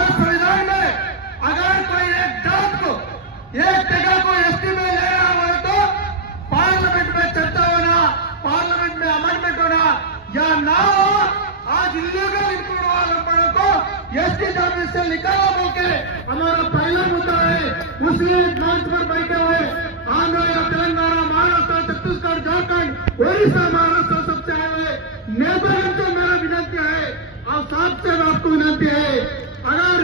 भारत संविधान में अगर कोई एक जात को एक जगह को एसटी में ले रहा हो तो पार्लियामेंट में चर्चा होना, पार्लियामेंट में अमेंडमेंट होना या ना हो, आज इलीगल इंक्लूड वाले को एसटी जाति से निकाला बोल के हमारा पहला मुद्दा है। उसलिए मंच पर बैठे हुए आंध्र या तेलंगाना, महाराष्ट्र, छत्तीसगढ़, झारखंड, ओडिशा, महाराष्ट्र सबसे आए हुए नेतागण से मेरा विनती है और सबसे आपको विनती है, अगर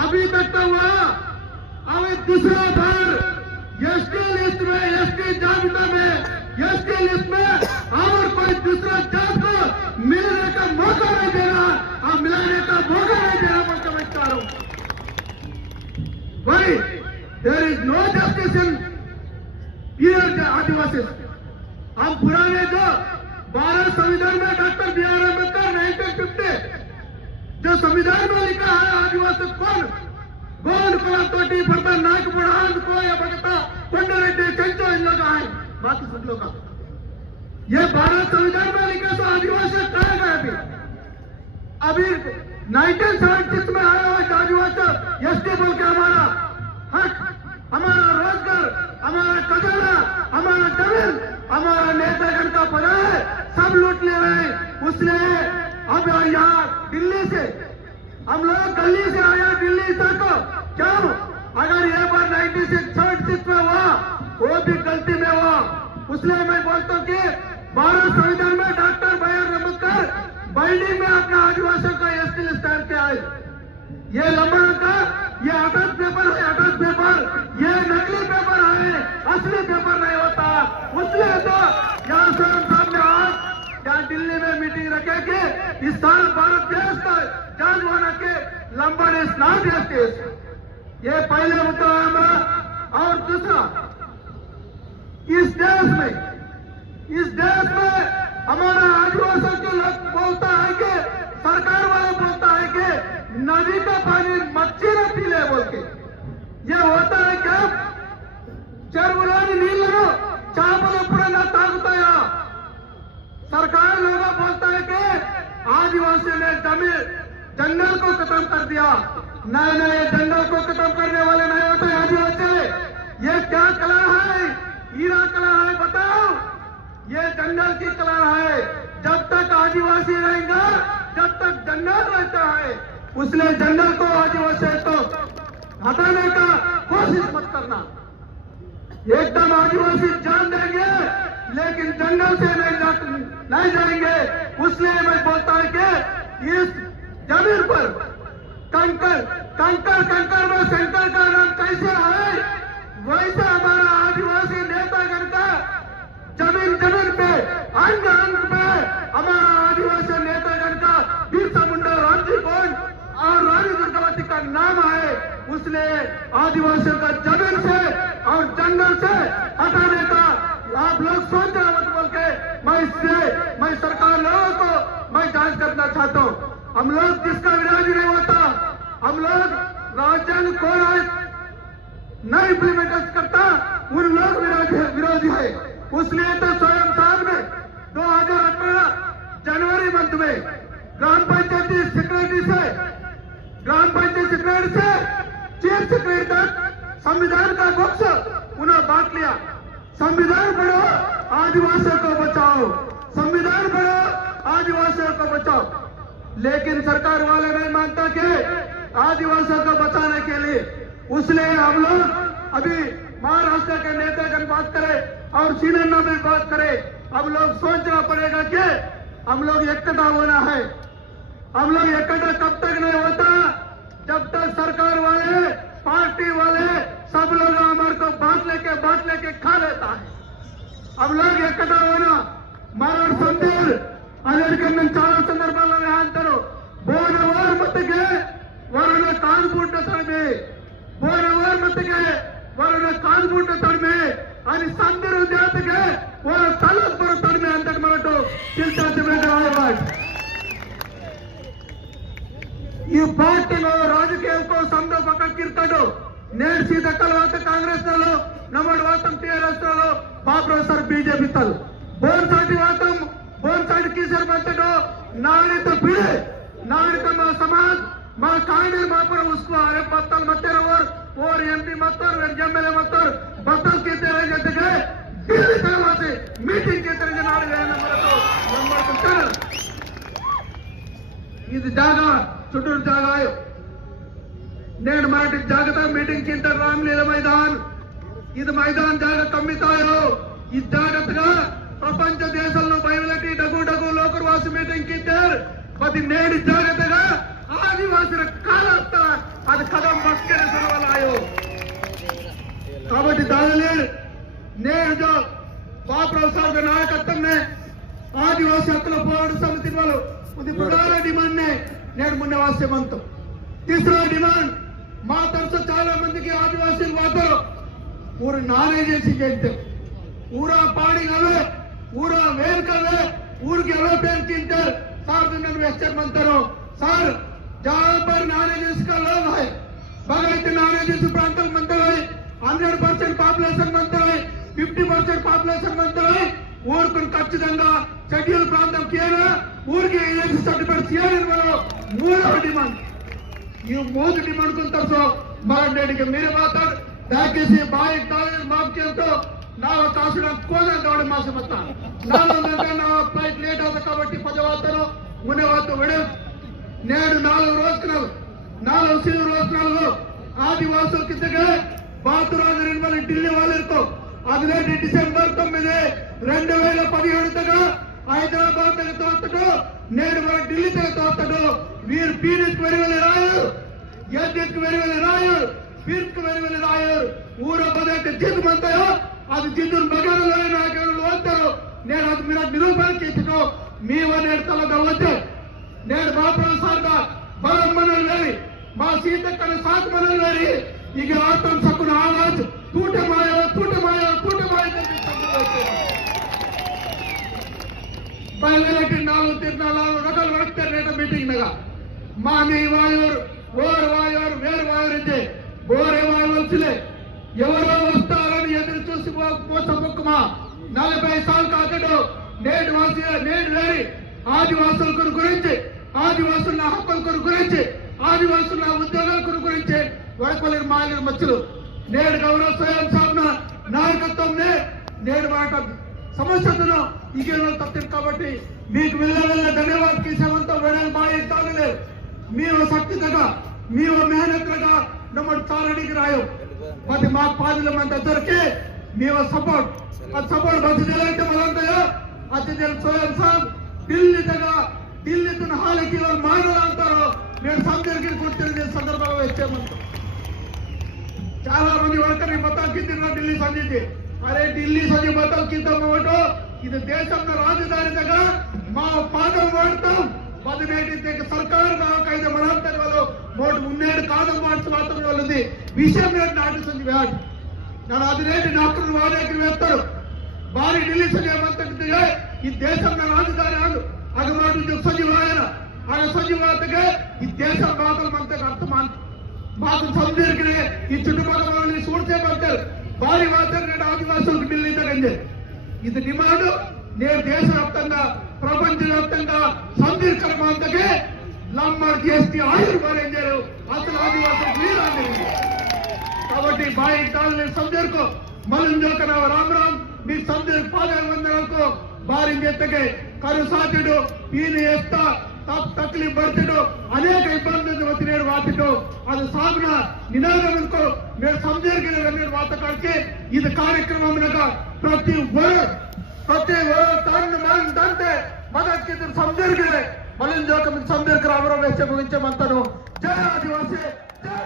अभी तक तो हुआ अभी दूसरा बार एसटी लिस्ट में, एसटी जाबिता में, एसटी लिस्ट में और कोई दूसरा जात को मिलने का मौका नहीं देना और मिलाने का मौका नहीं देना मैं समझता हूं। भाई there is no justice in year adivasi. हम पुराने जो भारत संविधान में डॉक्टर बी आर अम्बेडकर 1950 जो संविधान में लिखा है आदिवासी कौन गोंड कुल तोटी पड़ता नाक बुढ़ान को या भगता पंडरेड्डी चंचो इन लोग आए, बाकी सब लोग ये भारत संविधान में लिखा तो आदिवासी कहा गया अभी 1976 में आया हुआ आदिवासी एसटी बोल के हमारा हक, हमारा रोजगार, हमारा खजाना, हमारा जमीन, हमारा नेतागण का पद है सब लूट ले रहे हैं। उसलिए अब यहाँ दिल्ली से हम लोग गली से आया दिल्ली तक क्यों? अगर ये बार 1976 में हुआ वो भी गलती में हुआ। इसलिए मैं बोलता हूँ कि भारत संविधान में doctor B R Ambedkar binding में अपना आदिवासियों का एसटी लिस्ट तैयार किया है। ये लंबा का ये अटक पेपर है, अटक पेपर ये नकली पेपर है, असली पेपर नहीं होता। इसलिए तो यहाँ स्वयं साहब ने आज यहाँ दिल्ली में मीटिंग रखे कि इस साल भारत देश का जानवाना के लंबा देश ना देश, ये पहले मुद्दा है हमारा। और दूसरा, इस देश में हमारा आदिवासियों के लोग बोलता है कि सरकार वाले बोलता है कि नदी का पानी मच्छी न पी ले बोल के, ये होता है क्या? చెరువులోని నీళ్లను చేపలు ఎప్పుడైనా తాగుతాయా? सरकार लोग बोलता है कि आदिवासी ने जमीन जंगल को खत्म कर दिया। नए नए जंगल को खत्म करने वाले नहीं होते आदिवासी। ये क्या कला है? हीरा कला है? बताओ, ये जंगल की कला है। जब तक आदिवासी रहेंगे जब तक जंगल रहता है, उसने जंगल को आदिवासी तो हटाने का कोशिश मत करना। एकदम आदिवासी जान देंगे लेकिन जंगल से नहीं जाएंगे। इसलिए मैं बोलता हूं कि इस जमीन पर कंकर में शंकर का नाम कैसे है, वैसे हमारा आदिवासी नेतागण का जमीन पे अंग पे हमारा आदिवासी नेतागण का बिरसा मुंडा, रामजी कोंड और रानी दुर्गावती का नाम है। इसलिए आदिवासियों का जमीन से और जंगल से हटाने का आप लोग सोच रहे मत बोल के मैं सरकार लोगों को मैं जांच करना चाहता हूं। हम लोग जिसका विरोधी नहीं होता, हम लोग राज्यांग कौन है नहीं इम्प्लीमेंट करता, उन लोग विरोधी है। इसलिए तो स्वयं साहब ने 2018 जनवरी मंथ में ग्राम पंचायत सेक्रेटरी से चीफ सेक्रेटरी तक संविधान का बॉक्स उन्हें बांट लिया। संविधान पढ़ो, आदिवासियों को बचाओ, संविधान पढ़ो, आदिवासियों को बचाओ। लेकिन सरकार वाले नहीं मानता कि आदिवासियों को बचाने के लिए, इसलिए हम लोग अभी महाराष्ट्र के नेतागण बात करें और सीनेना में बात करें, हम लोग सोचना पड़ेगा कि हम लोग इकट्ठा होना है। हम लोग इकट्ठा कब तक नहीं होता? जब तक सरकार वाले, पार्टी वाले सब लोग हमारे को बांट लेके खा लेता है। हम लोग इकट्ठा होना मरण संदेश अनेक चार संदर्भाల్లో అంటారు, బోనవారు మత్తుకే వరణ కాన్పుంట తడమే, బోనవారు మత్తుకే వరణ కాన్పుంట తడమే అని సందరు జాతకే వర తలక్ బర తడమే అంతకు మనతో చిల్చాచబెట్టాలి। ఈ పార్టీలో రాజకీయాలకు సందో పక్కకిర్తాడు నేడు సీతక్కల కాంగ్రెస్ లలో नंबर वातम टीआरएस बाप्रोसर बीजेपी तल बोनसाटी वातम बोनसाटी किसर बंतडो नागरिक पीड़े नागरिक समाज माँ कांडे माँ पर उसको अरे बत्तल मत और एमपी मत और एमएलए मत और बत्तल की तरह जैसे गए दिल्ली तरह से मीटिंग की तरह नाड़ गए ఇది జాగా చుట్టూరు జాగా నేను మాట జాగ్రత్త మీటింగ్ కింద రామ్లీల మైదాన్ ఇది మైదాన్ జాగా కమ్మితాయో ఇది జాగ్రత్తగా ప్రపంచ దేశాల్లో బయలుదేరి డగు డగు లోకర్వాసి మీటింగ్ కింద 17 జాగ్రత్తగా ఆదివాసుల కాలస్త అది కదం మస్కరే సరవలాయో కాబట్టి దానిలే నేను जो बाबूराव साहब के नायकत्व में आदिवासी हక్కుల పోరాట సమితి వాళ్ళు ఇది ప్రధాన డిమాండ్ నేను మున్నవాసి మంతో तीसरा डिमांड మా తరఫు చాలా మందికి ఆదివాసీలు వాతారు ఊరు నానే చేసి చేస్తే ఊరా पानी गवे ऊरा वेल कवे ऊर के अवे पेन किंटर सार दिन वेस्टर मंतरो सार जहां पर नाने जिसका लोग है बगैर नाने जिस प्रांत मंत्र है 100% पॉपुलेशन मंत्र है 50% पॉपुलेशन मंत्र है ऊर को ఖచ్చితంగా షెడ్యూల్ ప్రాంతం కియనా ఊర్ के एजेंसी सर्टिफिकेट చేయని వారు మూడవ డిమాండ్ ఈ మూడు డిమాండ్ కు तरसो మాట్లాడికి मेरे మాట్లాడు దయచేసి బాయి తాళి మాఫ్ చేస్తూ ನಾವು ಕಾಸಿನ ಕೋನ ದೌಡ ಮಾಸ ಮತ್ತ ನಾನು ನಾವು ಫ್ಲೈಟ್ ಲೇಟ್ ಆದ కాబట్టి 10 వాతను ಮುನೆ ವಾತು ಬಿಡು నేడు 4 రోజులు ఆదివాసుల కిందగా బాతురాజు నిర్మల్ ఢిల్లీ వాళ్ళతో 15 డిసెంబర్ 9 2017 తగా హైదరాబాద్ తగ తోతడు నేడు మన ఢిల్లీ తగ తోతడు వీర్ పీరిక్ వెరివెల రాయు యజ్ఞక్ వెరివెల రాయు పీర్క్ వెరివెల రాయు ఊర బదక జిద్ మంతయో అది జిద్దులు బగరలో నాయకులు వస్తారు నేను అది మీరు నిరూపణ చేసినో మీ వనేడు తలగా వచ్చే నేను బాబురావు సార్ బలం మనలు వేరి మా సీతక్కన సాత్ మనలు వేరి ಈಗ ಆತನ ಸಕ್ಕನ ಆವಾಜ್ ತೂಟೆ ಮಾಯ ಬಯಲಕ್ಕೆ 4 ರಕಾಲು ಹೊರಡ್ತಾರೆ ರೇಟ ಮೀಟಿಂಗ್ ನಾಗ ಮಾನಿ ವಾಯೂರ್ ಓರ್ ವಾಯೂರ್ వేరు వాయూర్ ಇದೆ ಬೋರೆ వాయూర్సిలే ఎవరో వస్తారని ఎదురు చూసి మోసపోకుమా 40 సార్లు కాకడు నేడు వేరి ఆదివాసుల గురించి ఆదివాసుల హక్కుల గురించి ఆదివాసుల ఉద్యోగాల గురించి వడపల్లి మాలిన మచ్చలు నేడు గౌరవ స్వయం సాధన నాయకత్వం నేడు మాట సమస్యను ఈగేవాళ్ళు తప్పారు కాబట్టి మీకు వెళ్ళ ధన్యవాదాలు కిసేమంతా వెళ్ళని బాగా తాగలేదు మీరు శక్తిగా మీరు మెహనత్గా నమ్మడు తారడికి రాయో మరి మా పాదుల మంది అందరికీ మేము సపోర్ట్ బస్సు చేయాలంటే మనంతయో అది స్వయం సాబ్ ఢిల్లీతో హాలకి వాళ్ళు మాటలు అంటారు నేను సందరికి గుర్తించే సందర్భంగా వచ్చామంటారు చాలా మంది వర్కర్ మొత్తం కింద ఢిల్లీ సంధించి అరే ఢిల్లీ సంధి మొత్తం కింద పోవటం ఇది దేశంలో రాజధాని దగ్గర మా పాదం వాడతాం 17 ಸರ್ಕಾರ ನಾವು ಕೈದ ಮನಾಂತರ వాళ్ళు 17 ಕಾದಂ ಮಾಡ್ಸಿ ಮಾತ್ರ వాళ్ళది విషయం నాటి సంధి వ్యాడ్ ನಾನು 17 ಡಾಕ್ಟರ್ ವಾದಕ್ಕೆ ವೇತ್ತರು ಬಾರಿ ఢిల్లీ ಸಂಧಿ ಮಂತಕ್ಕೆ ಈ ದೇಶಂನ ರಾಜಧಾನಿ ಆದು ಅಗಮಾಡು ಸಚಿವಾಯನ ಆಗ ಸಚಿವಾತಗೆ ಈ ದೇಶ ಮಾತಲ್ ಮಂತಕ್ಕೆ ಅರ್ಥ మాకు సందర్కి ఈ చుట్టుపక్కల వాళ్ళని చూడితే పడతారు భారీ మాత్రం నేను ఆదివాసులకు ఢిల్లీ తగ్గండి ఇది డిమాండ్ నేను దేశవ్యాప్తంగా ప్రపంచవ్యాప్తంగా సందీర్కరమంతకే లంబర్ చేసి ఆయుర్వేంజారు అసలు ఆదివాసులకు వీరాండి కాబట్టి బాయి తాళ్ళని సందర్కు మనం జోకన రామ్ మీ సందర్ పాదవందనకు భారీ జెత్తకే కరు సాటుడు ఈయన ఎత్తా तकलीफ बढ़ते अनेक इब्बंदी ಒತ್ತಿನೇಡು ವಾತಿಟ್ಟು ಅದು ಸಾಬನ ನಿನಾದनको ಮೇರೆ ಸಮಜರ್ಗೆ ರನ್ನೇಡು ವಾತಕಾಡ್ಕೆ ಇದು ಕಾರ್ಯಕ್ರಮಮನಗ ಪ್ರತಿ ತನ್ನ ಮನ್ ದಂತೆ ಮದಕ್ಕೆ ಸಮಜರ್ಗೆ ಮಲಿನ್ ಜೋಕಮ ಸಮಜರ್ಕರ ಅವರ ವೆಚ್ಚ ಮುಗಿಂಚೆ ಮಂತನು ಜಯ ಆದಿವಾಸಿ ಜಯ